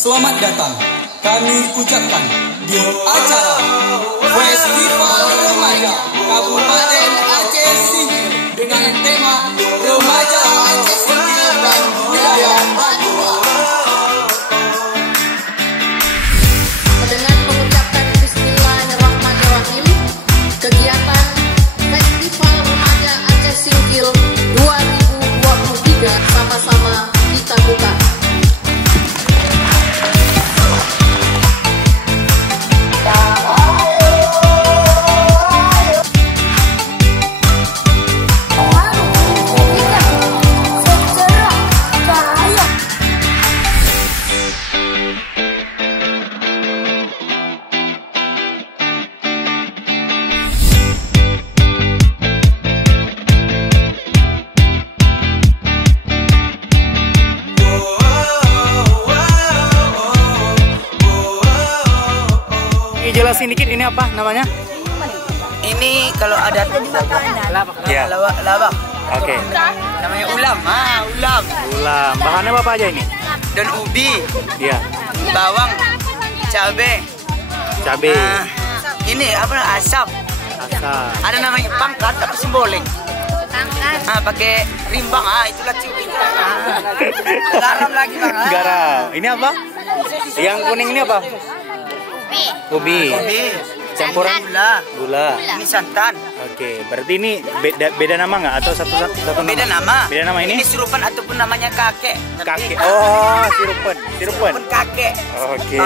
Selamat datang, kami ucapkan di acara Festival Remaja Kabupaten Aceh Singkil dengan tema Remaja Aceh Singkil dan Budaya Papua. Dengan mengucapkan Bismillahirrahmanirrahim, kegiatan Festival Remaja Aceh Singkil 2023 sama-sama kita buka. Jelasin dikit, ini apa namanya? Ini kalau ada Ya. lawak. Oke. Namanya ulam. Ulam. Ulam. Bahannya apa aja ini? Dan ubi, Iya. bawang, cabe. Cabe. Ini apa? Asap. Asam. Ada namanya pangkat atau semboleng. Pakai rimbang. Itulah cumi. Garam lagi bang. Garam. Ini apa? Yang kuning ini apa? Ubi. Campuran gula. Ini santan. Oke, berarti ini beda nama nggak atau satu nama? Beda nama. Beda nama ini? Ini sirupan ataupun namanya kakek. Kakek. Oh, sirupan. Sirupan kakek. Oke.